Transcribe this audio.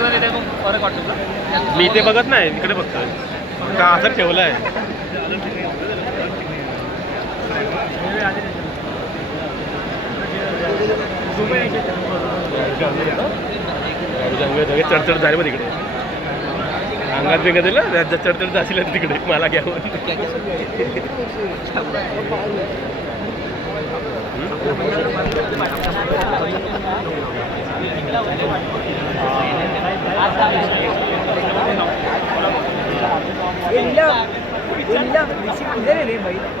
फरक वाटतो का? मी इथे बघत नाही तिकडे बघतोय. का असं ठेवलं आहे चढचढ झाली मग तिकडे. अंगात बिंगात दिलं राज्यात चढचढ जाशील तिकडे मला घ्यावं जरा എല്ലാം എല്ലാം ना आपला बघितलं